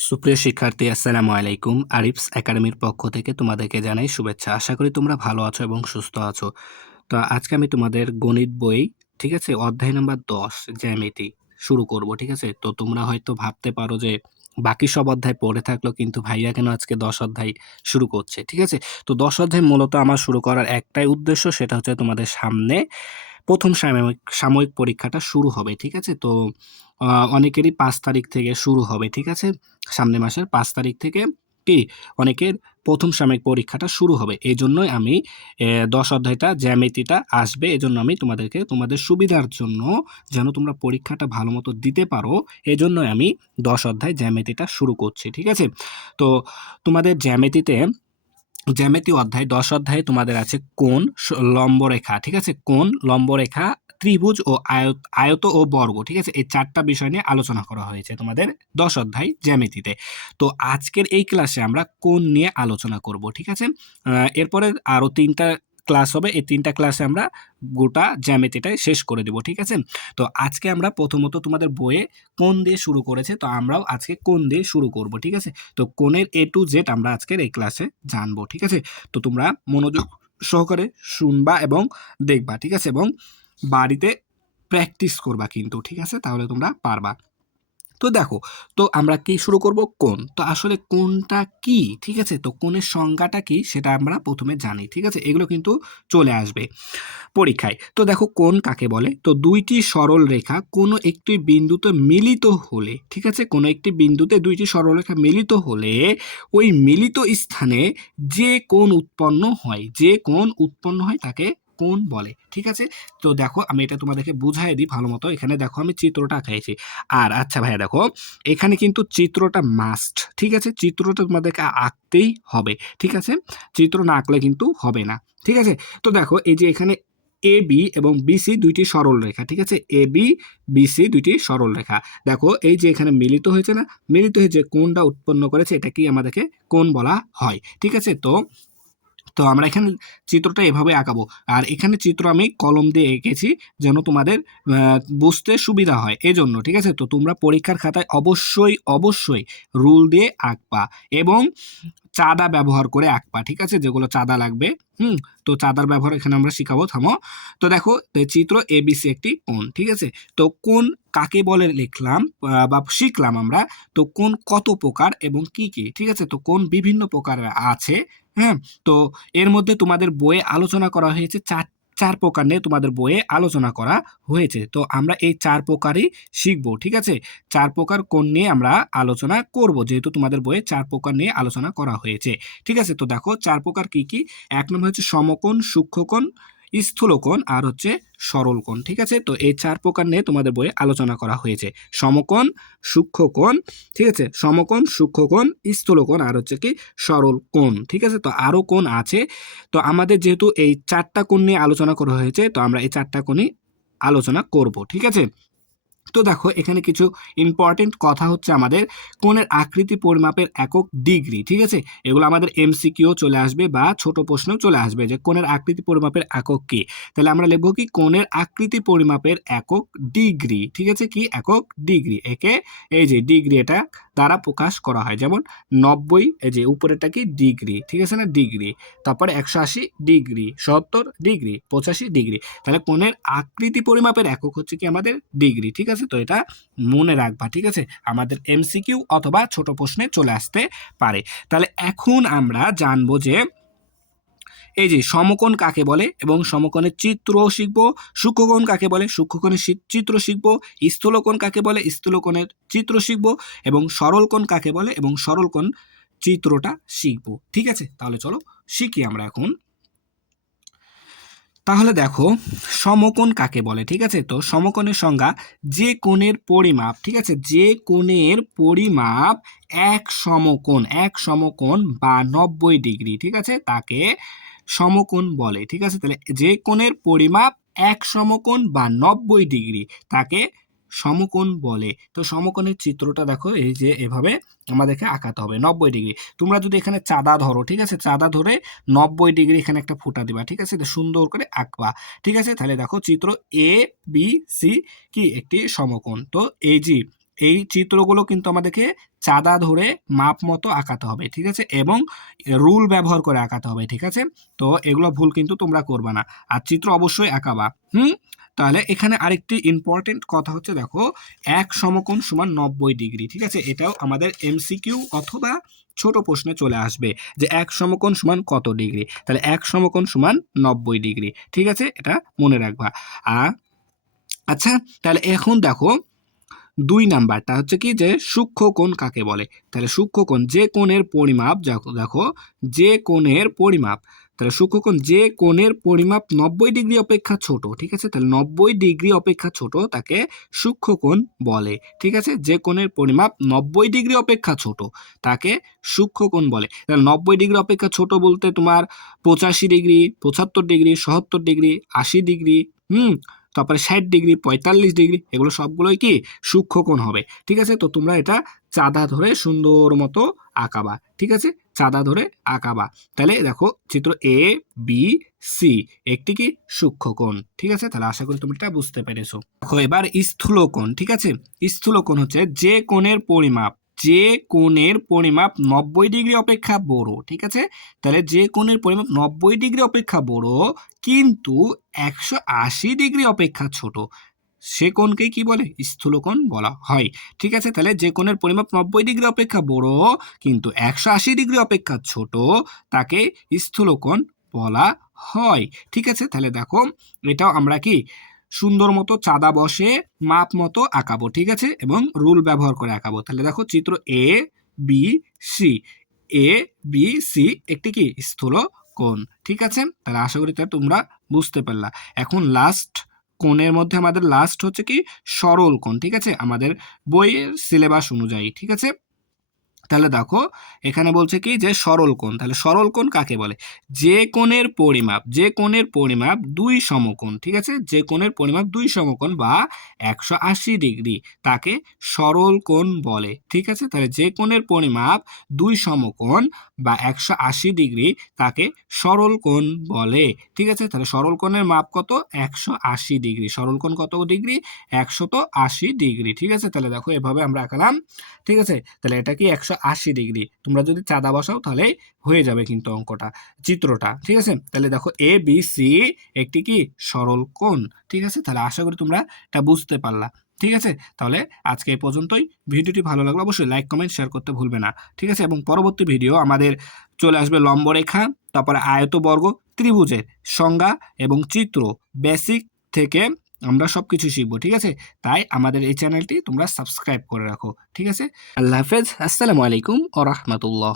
সুপ্রিয় শিক্ষার্থী, আসসালামু আলাইকুম। আরিফস একাডেমির পক্ষ থেকে তোমাদেরকে জানাই শুভেচ্ছা। আশা করি তোমরা ভালো আছো এবং সুস্থ আছো। তো আজকে আমি তোমাদের গণিত বই, ঠিক আছে, অধ্যায় নাম্বার 10 জ্যামিতি শুরু করব, ঠিক আছে? তো তোমরা হয়তো ভাবতে পারো যে বাকি সব অধ্যায় পড়ে থাকলো, কিন্তু ভাইয়া কেন আজকে 10 অধ্যায় শুরু করছে, ঠিক আছে? তো 10 অধ্যায় মূলত আমার শুরু করার একটাই উদ্দেশ্য, সেটা হচ্ছে তোমাদের সামনে প্রথম সাময়িক পরীক্ষাটা শুরু হবে, ঠিক আছে? তো অনেকেরই ৫ তারিখ থেকে শুরু হবে, ঠিক আছে? সামনের মাসের ৫ তারিখ থেকে কি অনেকের প্রথম সাময়িক পরীক্ষাটা শুরু হবে। এজন্যই আমি ১০ অধ্যায়টা জ্যামিতিটা আসবে। এজন্য আমি তোমাদেরকে তোমাদের সুবিধার জন্য, যেন তোমরা পরীক্ষাটা ভালোমতো দিতে পারো, এজন্যই আমি ১০ অধ্যায় জ্যামিতিটা শুরু করছি, ঠিক আছে? তো তোমাদের জ্যামিতি অধ্যায় ১০ অধ্যায়ে তোমাদের আছে কোণ, লম্বরেখা, ঠিক আছে? কোণ, লম্বরেখা, ত্রিভুজ ও আয়ত ও বর্গ, ঠিক আছে? এই ৪ টা বিষয় নিয়ে আলোচনা করা হয়েছে তোমাদের ১০ অধ্যায় জ্যামিতিতে। তো আজকের এই ক্লাসে আমরা কোণ নিয়ে আলোচনা করব, ঠিক আছে? এরপরে আরো ৩ টা ক্লাস হবে। এই ৩ টা ক্লাসে আমরা গোটা জ্যামিতিটাই শেষ করে দিব, ঠিক আছে? তো আজকে আমরা প্রথমত তোমাদের বইয়ে কোণ দিয়ে শুরু করেছে, তো আমরাও আজকে কোণ দিয়ে শুরু করব, ঠিক আছে? তো কোণের A to Z আমরা আজকের এই ক্লাসে জানবো, ঠিক আছে? তো তোমরা মনোযোগ সহকারে শুনবা এবং দেখবা, ঠিক আছে? এবং বাড়িতে প্র্যাকটিস করবা কিন্তু, ঠিক আছে? তাহলে তোমরা পারবা। তো দেখো, তো আমরা কি শুরু করব? কোণ। তো আসলে কোণটা কি, ঠিক আছে? তো কোণের সংজ্ঞাটা কি সেটা আমরা প্রথমে জানি, ঠিক আছে? এগুলো কিন্তু চলে আসবে পরীক্ষায়। তো দেখো, কোণ কাকে বলে? তো দুইটি সরল রেখা কোনো একটি বিন্দুতে মিলিত হলে, ঠিক আছে? কোনো একটি বিন্দুতে দুইটি সরলরেখা মিলিত হলে ওই মিলিত স্থানে যে কোণ উৎপন্ন হয় তাকে কোণ বলে, ঠিক আছে? তো দেখো, আমি এটা তোমাদেরকে বুঝাই দিই ভালো মতো। এখানে দেখো আমি চিত্রটা আঁকাইছি। আর আচ্ছা ভাইয়া, দেখো এখানে কিন্তু চিত্রটা মাস্ট, ঠিক আছে? চিত্রটা তোমাদেরকে আঁকতেই হবে, ঠিক আছে? চিত্র না আঁকলে কিন্তু হবে না, ঠিক আছে? তো দেখো, এই যে এখানে এ বি এবং বিসি দুইটি সরল রেখা, ঠিক আছে? এ বি বিসি দুইটি সরল রেখা। দেখো, এই যে এখানে মিলিত হয়েছে না, মিলিত হয়ে যে কোণটা উৎপন্ন করেছে এটা কি আমাদেরকে কোণ বলা হয়, ঠিক আছে? তো তো আমরা এখানে চিত্রটা এভাবে আঁকাবো। আর এখানে চিত্র আমি কলম দিয়ে এঁকেছি, যেন তোমাদের বুঝতে সুবিধা হয় এজন্য, ঠিক আছে? তো তোমরা পরীক্ষার খাতায় অবশ্যই রুল দিয়ে আঁকবা এবং চাঁদা ব্যবহার করে আঁকবা, ঠিক আছে? যেগুলো চাঁদা লাগবে, তো চাঁদার ব্যবহার এখানে আমরা শিখাবো, থামো। তো দেখো, চিত্র এবিসি একটি কোণ, ঠিক আছে? তো কোণ কাকে বলে লিখলাম বা শিখলাম আমরা। তো কোণ কত প্রকার এবং কি কি, ঠিক আছে? তো কোণ বিভিন্ন প্রকারের আছে, হ্যাঁ? তো এর মধ্যে তোমাদের বইয়ে আলোচনা করা হয়েছে চার প্রকার নিয়ে তোমাদের বইয়ে আলোচনা করা হয়েছে। তো আমরা এই ৪ প্রকারই শিখবো, ঠিক আছে? ৪ প্রকার কোণ নিয়ে আমরা আলোচনা করব, যেহেতু তোমাদের বইয়ে ৪ প্রকার নিয়ে আলোচনা করা হয়েছে, ঠিক আছে? তো দেখো ৪ প্রকার কি কি। ১ নম্বর হচ্ছে সমকোণ, সূক্ষ্মকোণ, স্থূলকোণ আর হচ্ছে সরল কোণ, ঠিক আছে? তো এই ৪ প্রকার নিয়ে তোমাদের বইয়ে আলোচনা করা হয়েছে। সমকোণ, সূক্ষ্মকোণ, ঠিক আছে? সমকোণ, সূক্ষ্মকোণ, স্থূলকোণ আর হচ্ছে কি সরল কোণ, ঠিক আছে? তো আরো কোণ আছে। তো আমাদের যেহেতু এই ৪টা কোণ নিয়ে আলোচনা করা হয়েছে, তো আমরা এই ৪টা কোণই আলোচনা করব, ঠিক আছে? তো দেখো, এখানে কিছু ইম্পর্টেন্ট কথা হচ্ছে আমাদের কোণের আকৃতি পরিমাপের একক ডিগ্রি, ঠিক আছে? এগুলো আমাদের এমসিকিউ চলে আসবে বা ছোট প্রশ্নেও চলে আসবে যে কোণের আকৃতি পরিমাপের একক কি। তাহলে আমরা লিখবো কি, কোণের আকৃতি পরিমাপের একক ডিগ্রি, ঠিক আছে? কি একক ডিগ্রি, একে এই যে ডিগ্রি এটা দ্বারা প্রকাশ করা হয়। যেমন ৯০, এই যে উপরেরটা কি ডিগ্রি, ঠিক আছে না, ডিগ্রি। তারপরে ১৮০ ডিগ্রি, ৭০ ডিগ্রি, ৮৫ ডিগ্রি। তাহলে কোণের আকৃতি পরিমাপের একক হচ্ছে কি আমাদের ডিগ্রি, ঠিক আছে? তো এটা মনে রাখবা, ঠিক আছে? আমাদের এমসিকিউ অথবা ছোট প্রশ্নে চলে আসতে পারে। তাহলে এখন আমরা জানবো যে এই যে সমকোণ কাকে বলে এবং সমকোণের চিত্র শিখব, সূক্ষ্মকোণ কাকে বলে, সূক্ষ্মকোণের চিত্র শিখব, স্থূলকোণ কাকে বলে, স্থূলকোণের চিত্র শিখব এবং সরল কোণ কাকে বলে এবং সরল কোণ চিত্রটা শিখব, ঠিক আছে? তাহলে চলো শিখি আমরা এখন। তাহলে দেখো, সমকোণ কাকে বলে, ঠিক আছে? তো সমকোণের সংজ্ঞা, যে কোণের পরিমাপ, ঠিক আছে, যে কোণের পরিমাপ এক সমকোণ বা ৯০ ডিগ্রি, ঠিক আছে, তাকে সমকোণ বলে, ঠিক আছে? তাহলে যে কোণের পরিমাপ এক সমকোণ বা ৯০ ডিগ্রি তাকে সমকোণ বলে। তো সমকোণের চিত্রটা দেখো, এই যে এভাবে আমাদেরকে আঁকাতে হবে ৯০ ডিগ্রি। তোমরা যদি এখানে চাঁদা ধরো, ঠিক আছে, চাঁদা ধরে ৯০ ডিগ্রি এখানে একটা ফুটা দিবা, ঠিক আছে? সুন্দর করে আঁকবা, ঠিক আছে? তাহলে দেখো চিত্র এ বি সি কি একটি সমকোণ। তো এই যে এই চিত্রগুলো কিন্তু আমাদেরকে চাঁদা ধরে মাপ মতো আঁকাতে হবে, ঠিক আছে, এবং রুল ব্যবহার করে আঁকাতে হবে, ঠিক আছে। তো এগুলো ভুল কিন্তু তোমরা করবে না, আর চিত্র অবশ্যই আঁকাবা। তাহলে এখানে আরেকটি ইম্পর্টেন্ট কথা হচ্ছে, দেখো এক সমকোণ সমান 90 ডিগ্রি, ঠিক আছে। এটাও আমাদের এমসিকিউ অথবা ছোট প্রশ্নে চলে আসবে যে এক সমকোণ সমান কত ডিগ্রি। তাহলে এক সমকোণ সমান 90 ডিগ্রি, ঠিক আছে, এটা মনে রাখবা। আচ্ছা, তাহলে এখন দেখো 2 নাম্বারটা হচ্ছে কি যে সূক্ষ্মকোণ কাকে বলে। তাহলে সূক্ষ্মকোণ যে কোণের পরিমাপ, দেখো যে কোণের পরিমাপ, তাহলে সূক্ষ্মকোণ যে কোণের পরিমাপ 90 ডিগ্রি অপেক্ষা ছোট, ঠিক আছে। তাহলে 90 ডিগ্রি অপেক্ষা ছোট তাকে সূক্ষ্মকোণ বলে, ঠিক আছে। যে কোণের পরিমাপ 90 ডিগ্রি অপেক্ষা ছোট তাকে সূক্ষ্মকোণ বলে। তাহলে 90 ডিগ্রি অপেক্ষা ছোট বলতে তোমার 85 ডিগ্রি, 75 ডিগ্রি, 77 ডিগ্রি, 80 ডিগ্রি, তারপরে 60 ডিগ্রি, 45 ডিগ্রি, এগুলো সবগুলোই কি সূক্ষ্মকোণ হবে, ঠিক আছে। তো তোমরা এটা চাঁদা ধরে সুন্দর মতো আঁকাবা, ঠিক আছে, চাঁদা ধরে আঁকাবা। তাহলে দেখো চিত্র এ বি সি একটি কি সূক্ষ্মকোণ, ঠিক আছে। তাহলে আশা করি তুমি এটা বুঝতে পেরেছো। দেখো এবার স্থূলকোণ, ঠিক আছে। স্থূলকোণ হচ্ছে যে কোণের পরিমাপ, যে কোণের পরিমাপ 90 ডিগ্রি অপেক্ষা বড়, ঠিক আছে। তাহলে যে কোণের পরিমাপ 90 ডিগ্রি অপেক্ষা বড় কিন্তু 180 ডিগ্রি অপেক্ষা ছোট, সে কোণকেই কি বলে স্থূলকোণ বলা হয়, ঠিক আছে। তাহলে যে কোণের পরিমাপ 90 ডিগ্রি অপেক্ষা বড় কিন্তু 180 ডিগ্রি অপেক্ষা ছোট তাকে স্থূলকোণ বলা হয়, ঠিক আছে। তাহলে দেখো এটাও আমরা কি সুন্দর মতো চাঁদা বসে মাপ মতো আঁকাবো, ঠিক আছে, এবং রুল ব্যবহার করে আঁকাবো। তাহলে দেখো চিত্র A B C, A B C একটি কি স্থূলকোণ, ঠিক আছে। তাহলে আশা করি তা তোমরা বুঝতে পারলা। এখন লাস্ট কোণের মধ্যে আমাদের লাস্ট হচ্ছে কি সরল কোণ, ঠিক আছে, আমাদের বইয়ের সিলেবাস অনুযায়ী, ঠিক আছে। তাহলে দেখো এখানে বলছে কি যে সরল কোণ। তাহলে সরল কোণ কাকে বলে, যে কোণের পরিমাপ, যে কোণের পরিমাপ 2 সমকোণ, ঠিক আছে, যে কোণের পরিমাপ 2 সমকোণ বা 180 ডিগ্রি তাকে সরল কোণ বলে, ঠিক আছে। তাহলে যে কোণের পরিমাপ 2 সমকোণ বা 180 ডিগ্রি তাকে সরল কোণ বলে, ঠিক আছে। তাহলে সরল কোণের মাপ কত, 180 ডিগ্রি। সরল কোণ কত ডিগ্রি, 180 ডিগ্রি, ঠিক আছে। তাহলে দেখো এভাবে আমরা আঁকালাম, ঠিক আছে। তাহলে এটা কি 180 ডিগ্রি, তোমরা যদি চাঁদা বসাও তাহলে হয়ে যাবে কিন্তু অঙ্কটা, চিত্রটা, ঠিক আছে। তাহলে দেখো এ বি সি একটি কি সরল কোণ, ঠিক আছে। তাহলে আশা করি তোমরা এটা বুঝতে পারলা, ঠিক আছে। তাহলে আজকে এই পর্যন্তই। ভিডিওটি ভালো লাগলে অবশ্যই লাইক কমেন্ট শেয়ার করতে ভুলবে না, ঠিক আছে। এবং পরবর্তী ভিডিও আমাদের চলে আসবে লম্বরেখা, তারপরে আয়তবর্গ, ত্রিভুজের সংজ্ঞা এবং চিত্র বেসিক থেকে আমরা সবকিছু শিখবো, ঠিক আছে। তাই আমাদের এই চ্যানেলটি তোমরা সাবস্ক্রাইব করে রাখো, ঠিক আছে। আল্লাহ হাফেজ, আসসালামু আলাইকুম ওয়া রাহমাতুল্লাহ।